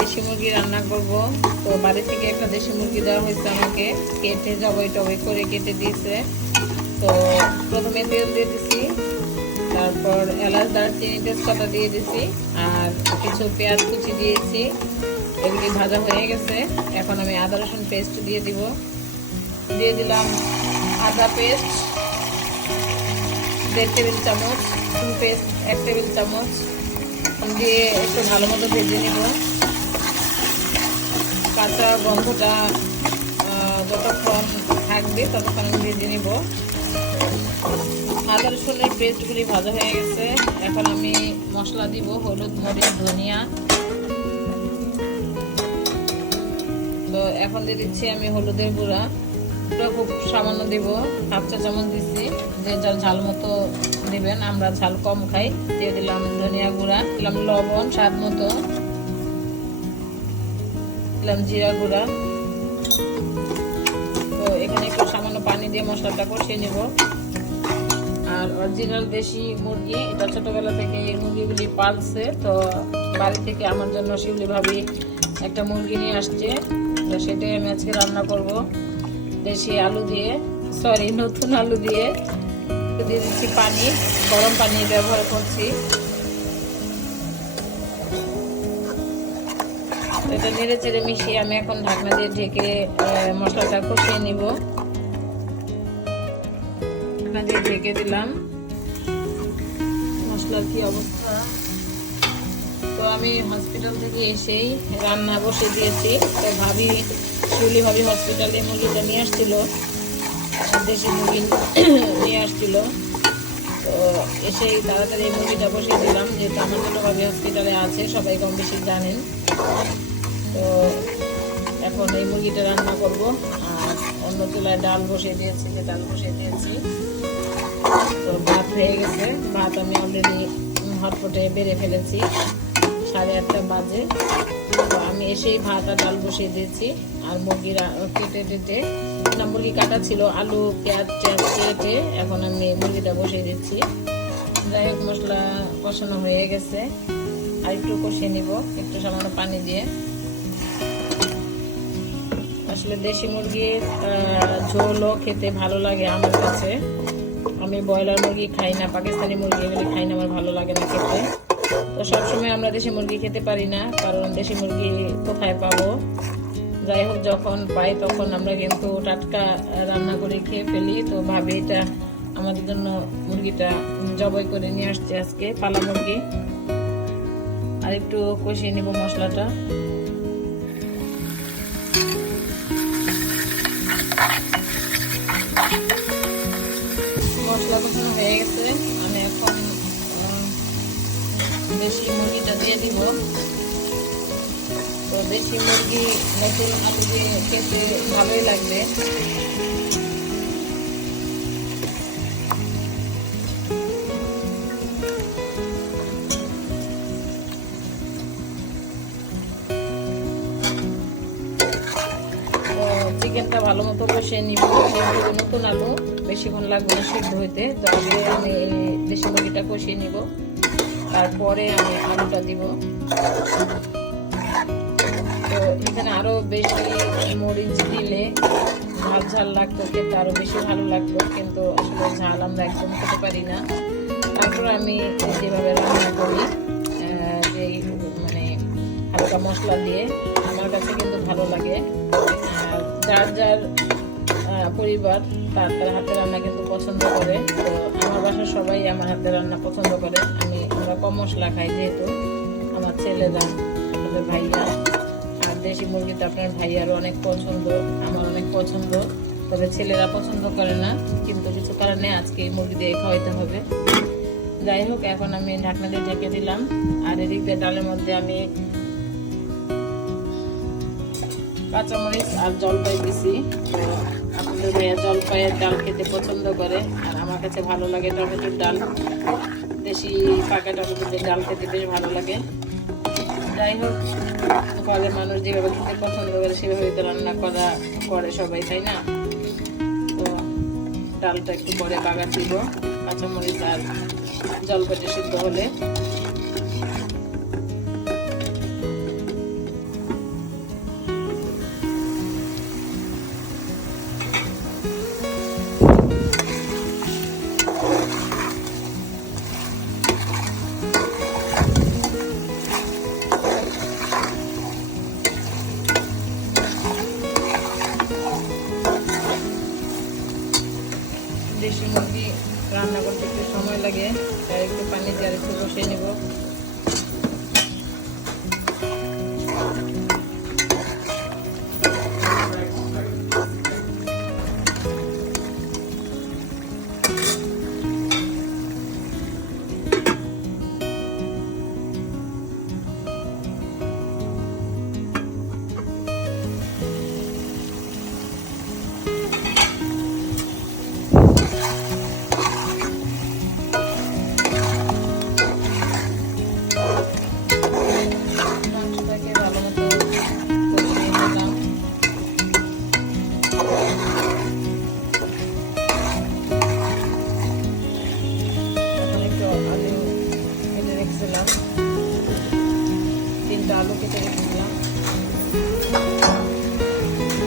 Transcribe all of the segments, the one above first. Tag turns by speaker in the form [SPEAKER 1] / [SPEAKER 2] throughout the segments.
[SPEAKER 1] দেশি মুরগি রান্না করব। তো বাড়ি থেকে একটা দেশি মুরগি দেওয়া হয়েছে আমাকে। কেটে জবাই টবাই করে কেটে দিয়েছে। তো প্রথমে তেল দিয়ে দিছি, তারপর এলাচ, দারচিনি, তেজপাতা দিয়ে দিছি, আর কিছু পেঁয়াজ কুচি দিয়েছি। এগুলি ভাজা হয়ে গেছে। এখন আমি আদা, রসুন পেস্ট দিয়ে দিব। দিয়ে দিলাম আদা পেস্ট দেড় টেবিল চামচ পেস্ট এক টেবিল চামচ দিয়ে একটু ভালো মতো ভেজে নেব। কাঁচা গন্ধটা যতক্ষণ থাকবে ততক্ষণ ভেজে নেব। আদা রসুনের পেস্টগুলি ভাজা হয়ে গেছে। এখন আমি মশলা দিব, হলুদ, মরিচ, ধনিয়া। তো এখন দিয়ে দিচ্ছি আমি হলুদের গুঁড়া। খুব সামান্য দিব। হাফ চা চামচ দিচ্ছি যে যার ঝাল মতো দিবেন, আমরা ঝাল কম খাই। দিয়ে দিলাম ধনিয়া গুঁড়া, দিলাম লবণ স্বাদ মতো। দিলাম জিরা গুঁড়া। তো এখানে একটু সামান্য পানি দিয়ে মশলাটা কষিয়ে নেব। আর অরিজিনাল দেশি মুরগি, এটা ছোটবেলা থেকে এই মুরগিগুলি পালছে। তো বাড়ি থেকে আমার জন্য শিউলি ভাবি একটা মুরগি নিয়ে আসছে। তো সেটাই আমি আজকে রান্না করব। দেশি আলু দিয়ে সরি নতুন আলু দিয়ে দিয়ে দিচ্ছি পানি, গরম পানি ব্যবহার করছি। এটা নেড়ে চেড়ে মিশিয়ে আমি এখন ঢাকনা দিয়ে ঢেকে মশলাটা কষিয়ে নিব। ঢাকনা দিয়ে ঢেকে দিলাম। মশলার কি অবস্থা? তো আমি হসপিটাল থেকে এসেই রান্না বসে দিয়েছি। তো ভাবি শিউলি ভাবি হসপিটালে মুরগিটা নিয়ে আসছিল। দেশি মুরগি নিয়ে আসছিল। তো এসেই তাড়াতাড়ি মুরগিটা বসিয়ে দিলাম। যেহেতু আমার ছোটো ভাবি হসপিটালে আছে, সবাই কম বেশি জানেন। তো এখন এই মুরগিটা রান্না করব। আর অন্য চুলায় ডাল বসিয়ে দিয়েছি, যে ডাল বসিয়ে দিয়েছি। তো ভাত হয়ে গেছে। ভাত আমি অলরেডি হটপটে বেড়ে ফেলেছি। সাড়ে আটটা বাজে তো আমি এসেই ভাত আর ডাল বসিয়ে দিয়েছি আর মুরগি রা- কেটে টেটে। না, মুরগি কাটা ছিল, আলু, পেঁয়াজ টেয়াজ কেটে এখন আমি মুরগিটা বসিয়ে দিচ্ছি। যাই হোক, মশলা কষানো হয়ে গেছে। আর একটু কষিয়ে নিব, একটু সামান্য পানি দিয়ে। আসলে দেশি মুরগির ঝোলও খেতে ভালো লাগে আমার কাছে। আমি ব্রয়লার মুরগি খাই না, পাকিস্তানি মুরগি এগুলি খাই না, আমার ভালো লাগে না খেতে। তো সবসময় আমরা দেশি মুরগি খেতে পারি না, কারণ দেশি মুরগি কোথায় পাবো? যাই হোক, যখন পাই তখন আমরা কিন্তু টাটকা রান্না করে খেয়ে ফেলি। তো ভাবি এটা আমাদের জন্য মুরগিটা জবাই করে নিয়ে আসছে আজকে, পালা মুরগি। আর একটু কষিয়ে নেব মশলাটা। দেশি মুরগিটা দিয়ে দিব। তো দেশি মুরগি, নতুন আলু দিয়ে খেতে ভালোই লাগবে। চিকেনটা ভালো মতো কষিয়ে নিব। নতুন আলু, বেশিক্ষণ লাগবে না সিদ্ধ হইতে। তো আগে আমি দেশি মুরগিটা কষিয়ে নিব। তারপরে আমি আলুটা দিব। তো এখানে আরও বেশি মরিচ দিলে ঝাল ঝাল লাগতো, খেতে আরও বেশি ভালো লাগতো, কিন্তু আসলে ঝাল আমরা একদম খেতে পারি না। তারপর আমি যেভাবে রান্না করি যে মানে হালকা মশলা দিয়ে, আমার কাছে কিন্তু ভালো লাগে। যার যার পরিবার তার তার হাতে রান্না কিন্তু পছন্দ করে। তো আমার বাসার সবাই আমার হাতে রান্না পছন্দ করে। আমি কম মশলা খাই যেহেতু আমার ছেলেরা, আমাদের ভাইয়া, আর দেশি মুরগিটা আপনার ভাইয়ারও অনেক পছন্দ, আমার অনেক পছন্দ। তবে ছেলেরা পছন্দ করে না, কিন্তু কিছু কারণে আজকে এই মুরগি দিয়ে খাওয়াইতে হবে। যাই হোক, এখন আমি ঢাকনা দিয়ে ঢেকে দিলাম, আর এদিক দিয়ে ডালের মধ্যে আমি কাঁচামরিচ আর জলপাই দিছি। আপনাদের ভাইয়া জলপাইয়ের ডাল খেতে পছন্দ করে, আর আমার কাছে ভালো লাগে টমেটোর ডাল। দেশি পাকা টমেটোর ডাল খেতে বেশ ভালো লাগে। যাই হোক, ঘরের মানুষ যেভাবে খেতে পছন্দ করে, সেভাবে তো রান্না করা করে সবাই, তাই না? তো ডালটা একটু পরে বাগার দিব কাঁচামরিচ আর জলপাটি সিদ্ধ হলে। কেটে রেখেছিলাম তিনটা আলু কেটে রেখেছিলাম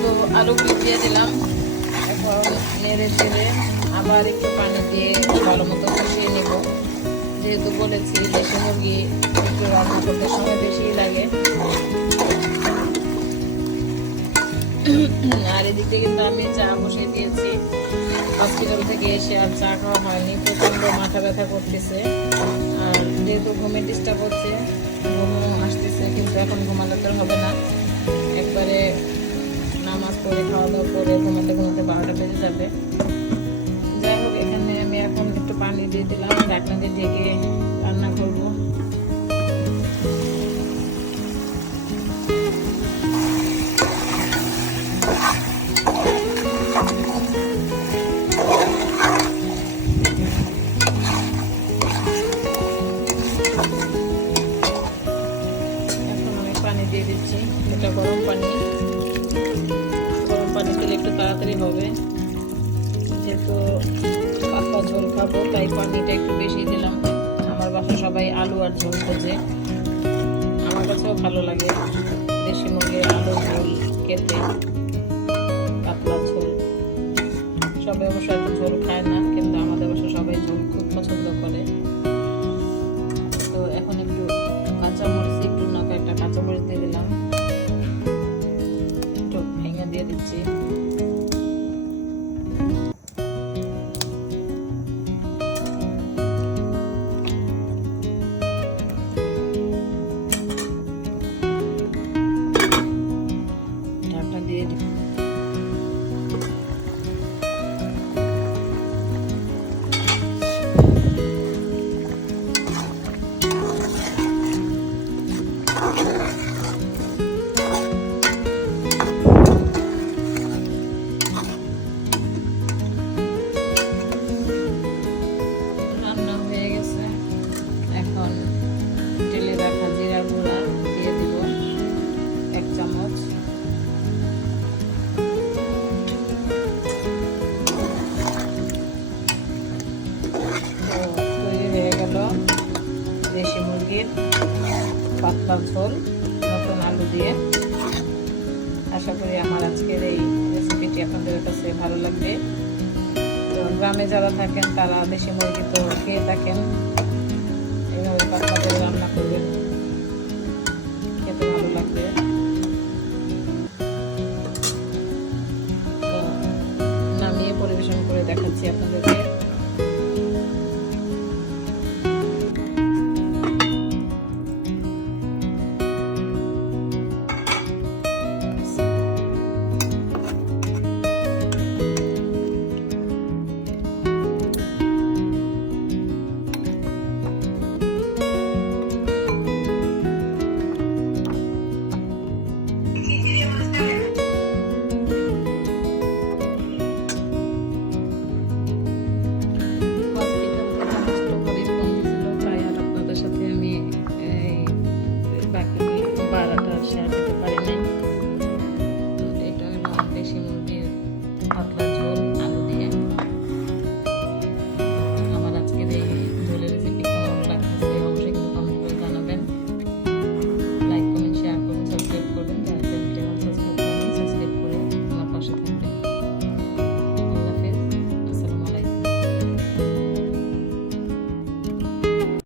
[SPEAKER 1] তো আলু দিয়ে দিলাম। এখন নেড়ে চেড়ে আবার একটু পানি দিয়ে ভালো মতো কষিয়ে নেব। যেহেতু বলেছি, দেশি মুরগি একটু রান্না করতে সময় বেশি লাগে। আর এদিকে কিন্তু আমি চা বসিয়ে দিয়েছি। হসপিটাল থেকে এসে আর চা খাওয়া হয়নি, প্রচণ্ড মাথা ব্যথা করতেছে। আর যেহেতু ঘুমে ডিস্টার্ব হচ্ছে, ঘুমও আসতেছে, কিন্তু এখন ঘুমালে তো হবে না। একবারে নামাজ পড়ে খাওয়া দাওয়া করে ঘুমাতে ঘুমাতে বারোটা বেজে যাবে। যাই হোক, এখানে আমি এখন একটু পানি দিয়ে দিলাম দিয়ে ঢেকে খাব তাই পানিটা একটু বেশি দিলাম। আমার বাসা সবাই আলু আর ঝোল খোঁজে আমার কাছেও ভালো লাগে। দেশি মুরগির আলু, ঝোল খেতে পাতলা ঝোল। সবাই অবশ্য ঝোল খায় না, কিন্তু আমাদের বাসা সবাই ঝোল পাতলা ঝোল নতুন আলু দিয়ে। আশা করি আমার আজকের এই রেসিপিটি আপনাদের কাছে ভালো লাগবে। তো গ্রামে যারা থাকেন, তারা দেশি মুরগি তো খেয়ে থাকেন। এইভাবে করে রান্না করবেন। খেতে ভালো লাগবে। নামিয়ে পরিবেশন করে দেখাচ্ছি আপনাদেরকে।